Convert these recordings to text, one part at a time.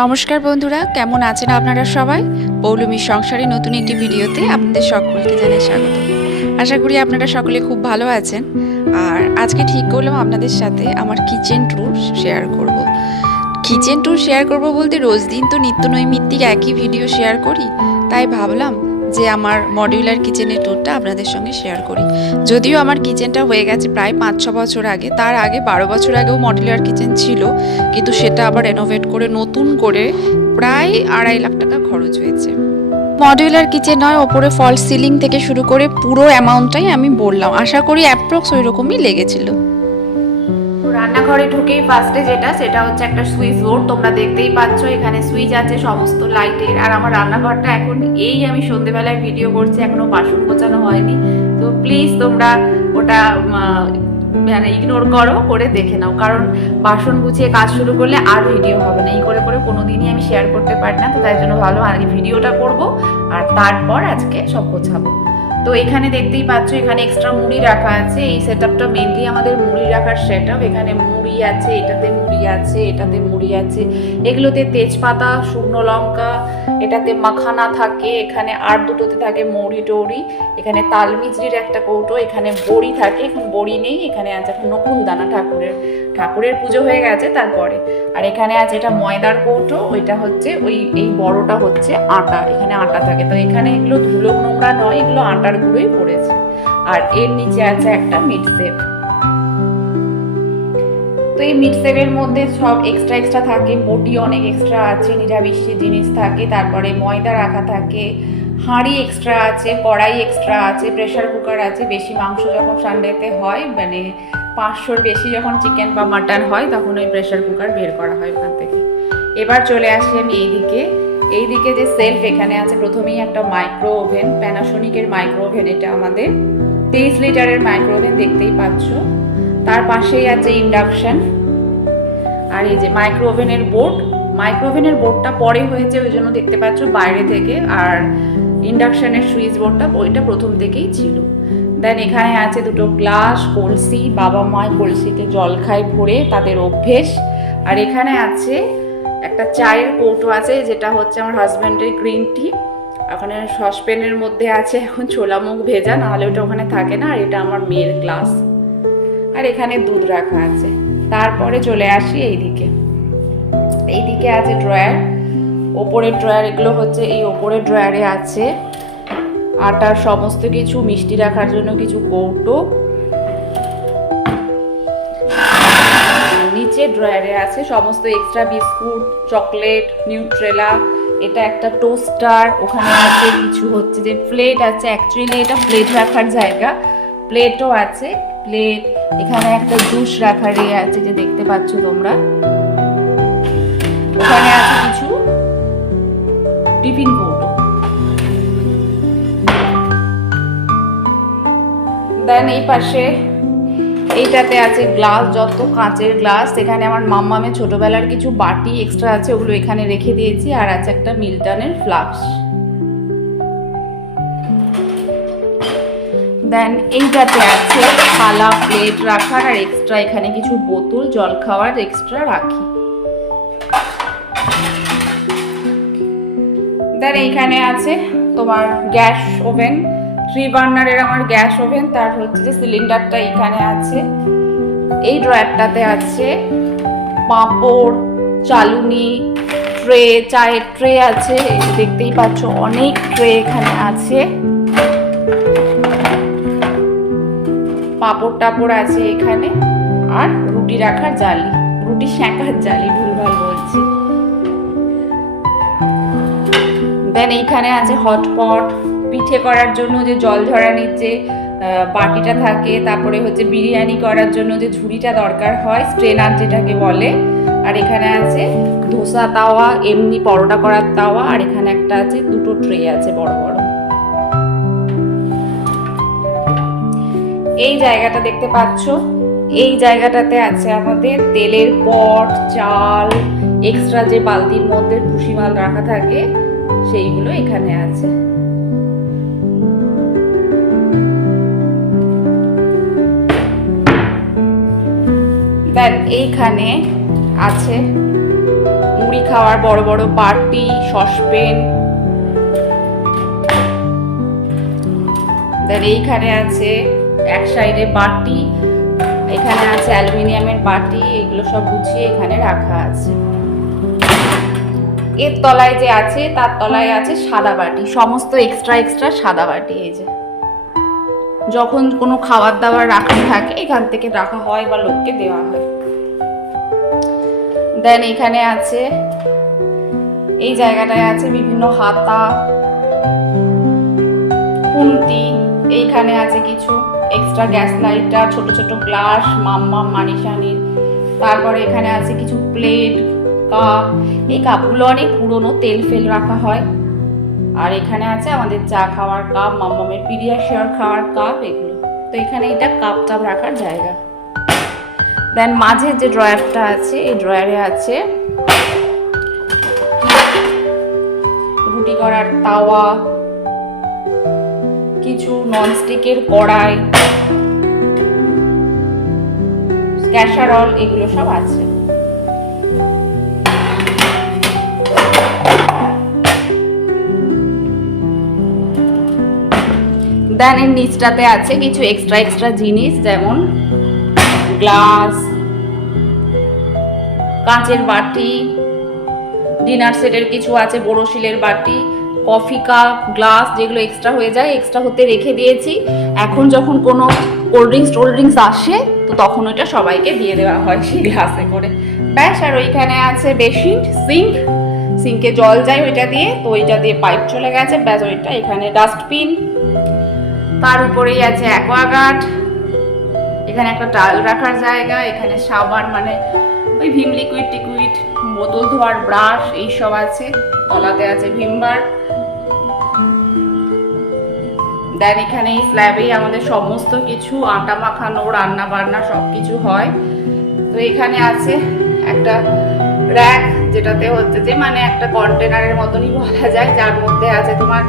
নমস্কার বন্ধুরা, কেমন আছেন আপনারা সবাই? পৌলমীর সংসারে নতুন একটি ভিডিওতে আপনাদের সকলকে জানাই স্বাগত। আশা করি আপনারা সকলে খুব ভালো আছেন। আর আজকে ঠিক করলাম আপনাদের সাথে আমার কিচেন ট্যুর শেয়ার করব। কিচেন ট্যুর শেয়ার করব বলতে রোজ দিন তো নিত্য নৈমিত্তিক একই ভিডিও শেয়ার করি, তাই ভাবলাম যে আমার মডিউলার কিচেনের ট্যুরটা আপনাদের সঙ্গে শেয়ার করি। যদিও আমার কিচেনটা হয়ে গেছে প্রায় 5-6 বছর আগে, তার আগে 12 বছর আগেও মডিউলার কিচেন ছিল, কিন্তু সেটা আবার রেনোভেট করে নতুন করে প্রায় 2.5 লাখ টাকা খরচ হয়েছে। মডিউলার কিচেন নয়, ওপরে ফলস সিলিং থেকে শুরু করে পুরো অ্যামাউন্টটাই আমি বললাম, আশা করি অ্যাপ্রক্স ওই রকমই লেগেছিল। রান্নাঘরে ঢুকেই ফার্স্টে সেটা হচ্ছে একটা সুইচ বোর্ড। তোমরা দেখতেই পাচ্ছ এখানে সুইচ আছে সমস্ত লাইটের। আর আমার রান্নাঘরটা এখন আমি সন্ধ্যেবেলায় ভিডিও করছি, এখনো বাসন গোছানো হয়নি, তো প্লিজ তোমরা ওটা মানে ইগনোর করে দেখে নাও, কারণ বাসন গুছিয়ে কাজ শুরু করলে আর ভিডিও হবে না। এই করে কোনোদিনই আমি শেয়ার করতে পারি না, তো তাই জন্য ভালো আগে ভিডিওটা করব আর তারপর আজকে সব গোছাবো। তো এখানে দেখতেই পাচ্ছ এখানে এক্সট্রা মুড়ি রাখা আছে। এই সেটআপটা মেইনলি আমাদের মুড়ি রাখার সেটআপ। এখানে মুড়ি আছে, এটাতে মুড়ি আছে, এটাতে মুড়ি আছে, এগুলোতে তেজপাতা, শুকনো লঙ্কা, এটাতে মাখানা থাকে, এখানে আর দুটোতে থাকে মৌরি টৌরি, এখানে তালমিজরির একটা কৌটো, এখানে বড়ি থাকে, এখন বড়ি নেই, এখানে আছে এখন নকুলদানা ঠাকুরের পুজো হয়ে গেছে তারপরে। আর এখানে আছে এটা ময়দার কৌটো, ওইটা হচ্ছে এই বড়টা হচ্ছে আটা, এখানে আটা থাকে। তো এখানে এগুলো ধুলো নোংরা নয়, এগুলো আটার গুঁড়োই পড়েছে। আর এর নিচে আছে একটা মিট সেভ। তো এই মিট সেভের মধ্যে সব এক্সট্রা থাকে, বটি অনেক এক্সট্রা আছে, নিরামিষ জিনিস থাকে, তারপরে ময়দা রাখা থাকে, হাঁড়ি এক্সট্রা আছে, কড়াই এক্সট্রা আছে, প্রেশার কুকার আছে। বেশি মাংস যখন সানডেতে হয়, মানে 500-র বেশি যখন চিকেন বা মাটন হয়, তখন ওই প্রেশার কুকার বের করা হয় ওখান থেকে। এবার চলে আসি আমি এইদিকে যে সেলফ এখানে আছে, প্রথমেই একটা মাইক্রো ওভেন, প্যানাসোনিকের মাইক্রো ওভেন, এটা আমাদের 23 লিটারের মাইক্রো ওভেন দেখতেই পাচ্ছ। তার পাশেই আছে ইন্ডাকশন। আর এই যে মাইক্রো ওভেনের বোর্ডটা পরে হয়েছে, ওই জন্য দেখতে পাচ্ছ বাইরে থেকে। আর ইন্ডাকশনের সুইচ বোর্ডটা ওইটা প্রথম থেকেই ছিল। দেন এখানে আছে দুটো গ্লাস, কলসি, বাবা মা কলসিতে জল খায় ভরে, তাদের অভ্যেস। আর এখানে আছে একটা চায়ের কৌটো আছে, যেটা হচ্ছে আমার হাজব্যান্ডের গ্রিন টি। ওখানে সসপ্যানের মধ্যে আছে এখন ছোলা মুগ ভেজা, নাহলে ওটা ওখানে থাকে না। আর এটা আমার মেয়ের গ্লাস। আর এখানে দুধ রাখা আছে। তারপরে চলে আসি এইদিকে আছে ড্রয়ার, ওপরের ড্রয়ার। এগুলো হচ্ছে এই ওপরের ড্রয়ারে আছে আটার সমস্ত কিছু, মিষ্টি রাখার জন্য কিছু কৌটো। নিচে ড্রয়ারে আছে সমস্ত এক্সট্রা বিস্কুট, চকলেট, নিউট্রেলা, এটা একটা টোস্টার, ওখানে আছে কিছু হচ্ছে যে প্লেট আছে, অ্যাকচুয়ালি এটা প্লেট রাখার জায়গা, প্লেটও আছে, প্লেট। এখানে একটা জুস রাখার আছে, যে দেখতে পাচ্ছ তোমরা। ওখানে আছে কিছু টিফিন কৌটো। দেন এই পাশে এইটাতে আছে গ্লাস, যত কাঁচের গ্লাস। এখানে আমার মাম্মামের ছোটবেলার কিছু বাটি এক্সট্রা আছে, ওগুলো এখানে রেখে দিয়েছি। আর আছে একটা মিল্টনের ফ্লাস্ক। দেন এইটাতে আছে থালা, প্লেট রাখার, আর এক্সট্রা এখানে কিছু বোতল জল খাওয়ার এক্সট্রা রাখি। দেন এইখানে আছে তোমার গ্যাস ওভেন, 3 বার্নারের আমার গ্যাস ওভেন। তার হচ্ছে যে সিলিন্ডারটা এখানে আছে। এই ড্রয়ারটাতে আছে পাঁপড়, চালুনি, ট্রে, চায়ের ট্রে আছে, দেখতেই পাচ্ছ অনেক ট্রে এখানে আছে। পাঁপড় টাপড় আছে এখানে। আর রুটি রাখার জালি, রুটি সেঁকার জালি, ভুলভাল বলছি। দেন এইখানে আছে হটপট, পিঠে করার জন্য যে জল ঝরানির যে বাটিটা থাকে, তারপরে হচ্ছে বিরিয়ানি করার জন্য যে ঝুড়িটা দরকার হয়, স্ট্রেনার যেটাকে বলে। আর এখানে আছে ধোসা তাওয়া, এমনি পরোটা করার তাওয়া। আর এখানে একটা আছে, দুটো ট্রে আছে বড় বড়। এই জায়গাটা দেখতে পাচ্ছ, এই জায়গাটাতে আছে আমাদের তেলের পট, চাল, এক্সট্রা যে বালতির মধ্যে ভুসিমাল রাখা থাকে সেইগুলো এখানে আছে। দেন এইখানে আছে মুড়ি খাওয়ার বড় বড় বাটি, সসপেন। দেন এইখানে আছে এক সাইডে বাটি, এখানে আছে অ্যালুমিনিয়ামের বাটি, এগুলো সব গুছিয়ে এখানে রাখা আছে। এর তলায় যে আছে তার তলায় আছে সাদা বাটি, সমস্ত এক্সট্রা সাদা বাটি। এই যে যখন কোনো খাবার দাবার রাখা থাকে এখান থেকে রাখা হয় বা লোককে দেওয়া হয়। দেন এখানে আছে, এই জায়গাটায় আছে বিভিন্ন হাতা, খুন্তি। এইখানে আছে কিছু এক্সট্রা গ্যাস লাইটার, ছোট ছোট গ্লাস, মাম্মাম মানিশানির। তারপরে এখানে আছে কিছু প্লেট, কাপ। এই কাপগুলো অনেক পুরনো, তেল ফেল রাখা হয়। আর এখানে আছে আমাদের চা খাওয়ার কাপ, মাম্মামের পিডিয়াশিওর খাওয়ার কাপ, এগুলো। তো এখানে এটা কাপ টাপ রাখার জায়গা। দেন মাঝে যে ড্রয়ারটা আছে, এই ড্রয়ারে আছে রুটি করার তাওয়া, কিছু ননস্টিকের কড়াই, ক্যাসারল, এগুলো সব আছে। দেন এর নিচটাতে আছে কিছু এক্সট্রা জিনিস, যেমন গ্লাস, কাঁচের বাটি, ডিনার সেটের কিছু আছে, বড়শিলের বাটি, কফি কাপ, গ্লাস, যেগুলো এক্সট্রা হয়ে যায় এক্সট্রা হতে রেখে দিয়েছি। এখন যখন কোনো কোল্ড ড্রিঙ্কস আসে তো তখন ওইটা সবাইকে দিয়ে দেওয়া হয় সেই গ্লাসে করে, ব্যাস। আর ওইখানে আছে বেসিন, সিঙ্কে জল যায় ওইটা দিয়ে, তো ওইটা দিয়ে পাইপ চলে গেছে, ব্যাস। ওইটা এখানে ডাস্টবিন, তার উপরেই আছে অ্যাকোয়াগার্ড। এখানে একটা টাওয়েল রাখার জায়গা, এখানে সাবান মানে ওই ভিম লিকুইড টিকুইড, বোতল ধোয়ার ব্রাশ, এইসব আছে। তলাতে আছে ভিমবার। দেন এখানে এই স্ল্যাবেই আমাদের সমস্ত কিছু আটা মাখানো, রান্না বান্না সব কিছু হয়। তো এখানে আছে একটা র্যাক, যেটাতে হচ্ছে যে মানে একটা কন্টেনারের মতনই বলা যায়, যার মধ্যে আছে তোমার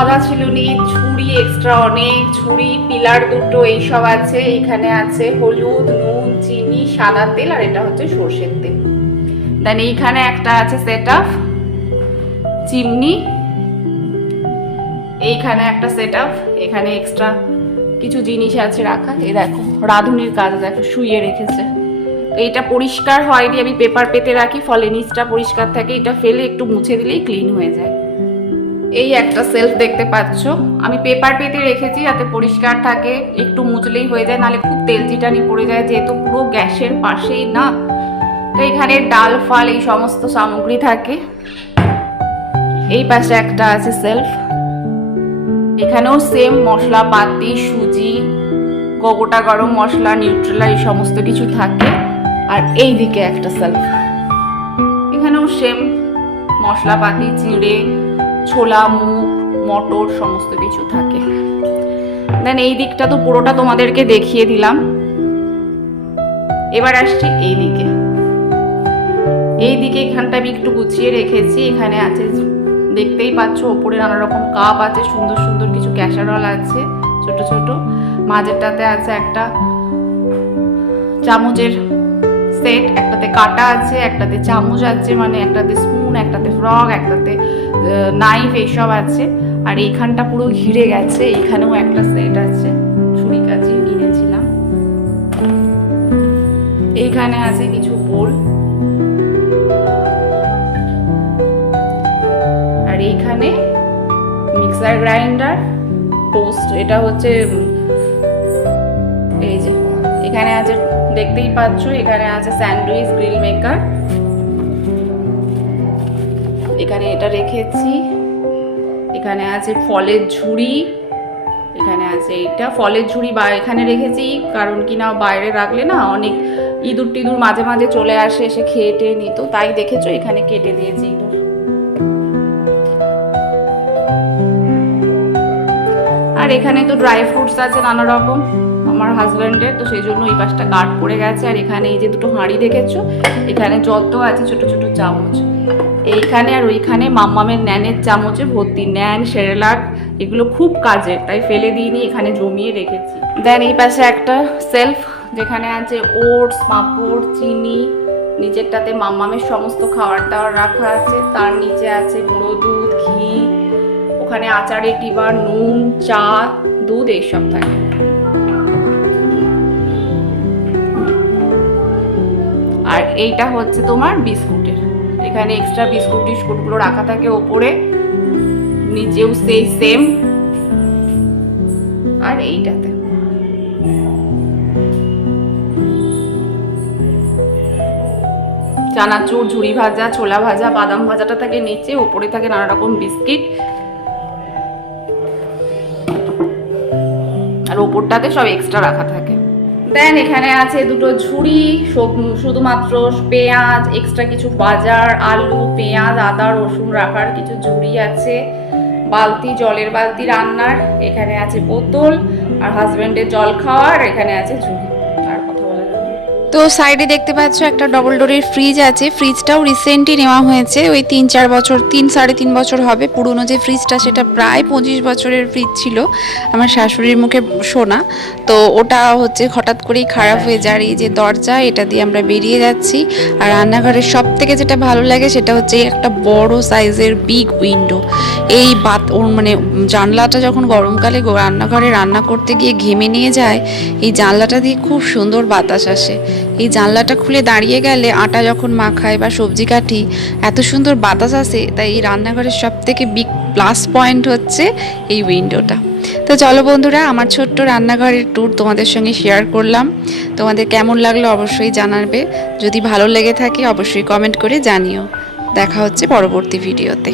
আদা ছিলুনি, ছুরি, এক্সট্রা অনেক ছুরি, পিলার দুটো, এইসব আছে। এখানে আছে হলুদ, নুন, চিনি, সাদা তেল, আর এটা হচ্ছে সর্ষের তেল। দেন এইখানে একটা আছে সেটআপ, চিমনি। এইখানে একটা সেটআপ, এখানে এক্সট্রা কিছু জিনিস আছে রাখা। এই দেখো রাঁধুনির কাজ, দেখো শুইয়ে রেখেছে। এইটা পরিষ্কার হয়নি, আমি পেপার পেতে রাখি, ফলে নিচটা পরিষ্কার থাকে। এটা ফেলে একটু মুছে দিলেই ক্লিন হয়ে যায়। এই একটা সেলফ দেখতে পাচ্ছ, আমি পেপার পেতে রেখেছি যাতে পরিষ্কার থাকে, একটু মুছলেই হয়ে যায়, নাহলে খুব তেল চিটানি পড়ে যায়, যেহেতু পুরো গ্যাসের পাশেই না। তো এখানে ডাল ফাল এই সমস্ত সামগ্রী থাকে। এই পাশে একটা আছে সেলফ, এখানেও সেম মশলাপাতি, সুজি, গোটা গরম মশলা, নিউট্রেলা, এই সমস্ত কিছু থাকে। আর এই দিকে একটা সেলফ, এখানেও সেম মশলাপাতি, চিড়ে, ছোলা, মুগ, মটর সমস্ত কিছু থাকে। দেন এই দিকটা তো পুরোটা তোমাদেরকে দেখিয়ে দিলাম। এবার আসছি এই দিকে। এখানটা আমি একটু গুছিয়ে রেখেছি। এখানে আছে, দেখতেই পাচ্ছ, ওপরে নানা রকম কাপ আছে, সুন্দর সুন্দর কিছু ক্যাসারল আছে ছোট ছোট। মাঝেরটাতে আছে একটা চামচের সেট, একটাতে কাটা আছে, একটাতে চামচ আছে, মানে একটাতে স্পুন, একটাতে ফ্রক, একটাতে নাইফ, এইসব আছে। আর এইখানটা পুরো ঘিরে গেছে, এইখানেও একটা সেট আছে, ছুরি কাচি কিনেছিলাম। এইখানে আছে কিছু বোল, আর এইখানে মিক্সার গ্রাইন্ডার, টোস্ট, এটা হচ্ছে এই যে এখানে আছে, দেখতেই পাচ্ছ। এখানে আছে স্যান্ডউইচ গ্রিল মেকার, এখানে এটা রেখেছি। এখানে আছে ফলের ঝুড়ি, এখানে আছে এইটা ফলের ঝুড়ি, বা এখানে রেখেছি কারণ কি না বাইরে রাখলে না অনেক ইঁদুর টিঁদুর মাঝে মাঝে চলে আসে, এসে খেয়ে টেয়ে নিত, তাই দেখেছো এখানে কেটে দিয়েছি ইঁদুর। আর এখানে তো ড্রাই ফ্রুটস আছে নানা রকম আমার হাজব্যান্ডের, তো সেই জন্য এই পাশটা কাট পড়ে গেছে। আর এখানে এই যে দুটো হাঁড়ি দেখেছো, এখানে যত আছে ছোট ছোট চামচ, এইখানে আর ওইখানে মাম্মামের ন্যানের চামচে ভর্তি, ন্যান, সেরেলাক, এগুলো খুব কাজের, তাই ফেলে দিইনি, এখানে জমিয়ে রেখেছি। দেন এই পাশে একটা সেলফ, যেখানে আছে ওটস, পাঁপড়, চিনি, নিচেরটাতে মাম্মামের সমস্ত খাবার দাবার রাখা আছে, তার নিচে আছে গুঁড়ো দুধ, ঘি, ওখানে আচারের ডিবা, নুন, চা, দুধ এইসব থাকে। আর এইটা হচ্ছে তোমার বিস্কুটের, এখানে এক্সট্রা বিস্কুট টিস্কুটগুলো রাখা থাকে ওপরে, নিচেও সেই সেম। আর এইটাতে চানাচুর, ঝুরি ভাজা, ছোলা ভাজা, বাদাম ভাজাটা থাকে নিচে, ওপরে থাকে নানা রকম বিস্কিট, আর ওপরটাতে সব এক্সট্রা রাখা থাকে। দেন এখানে আছে দুটো ঝুড়ি, শুধুমাত্র পেঁয়াজ, এক্সট্রা কিছু বাজার, আলু, পেঁয়াজ, আদা, রসুন রাখার কিছু ঝুড়ি আছে, বালতি, জলের বালতি রান্নার, এখানে আছে বোতল, আর হাজবেন্ডের জল খাওয়ার, এখানে আছে ঝুড়ি। আর কথা বলা যাবে। তো সাইডে দেখতে পাচ্ছ একটা ডবল ডোরের ফ্রিজ আছে। ফ্রিজটাও রিসেন্টলি নেওয়া হয়েছে, ওই 3-4 বছর, 3-3.5 বছর হবে। পুরনো যে ফ্রিজটা সেটা প্রায় 25 বছরের ফ্রিজ ছিল, আমার শাশুড়ির মুখে শোনা। তো ওটা হচ্ছে হঠাৎ করেই খারাপ হয়ে যায়। এই যে দরজা, এটা দিয়ে আমরা বেরিয়ে যাচ্ছি। আর রান্নাঘরের সব থেকে যেটা ভালো লাগে সেটা হচ্ছে একটা বড় সাইজের বিগ উইন্ডো। এই ওর মানে জানলাটা যখন গরমকালে রান্নাঘরে রান্না করতে গিয়ে ঘেমে নিয়ে যায়, এই জানলাটা দিয়ে খুব সুন্দর বাতাস আসে। এই জানলাটা খুলে দাঁড়িয়ে গেলে আটা যখন মাখাই বা সবজি কাটি, এত সুন্দর বাতাস আসে। তাই এই রান্নাঘরের সব থেকে বিগ প্লাস পয়েন্ট হচ্ছে এই উইন্ডোটা। তো চলো বন্ধুরা, আমার ছোট্ট রান্নাঘরের ট্যুর তোমাদের সঙ্গে শেয়ার করলাম। তোমাদের কেমন লাগলো অবশ্যই জানাবে। যদি ভালো লেগে থাকে অবশ্যই কমেন্ট করে জানিও। দেখা হচ্ছে পরবর্তী ভিডিওতে।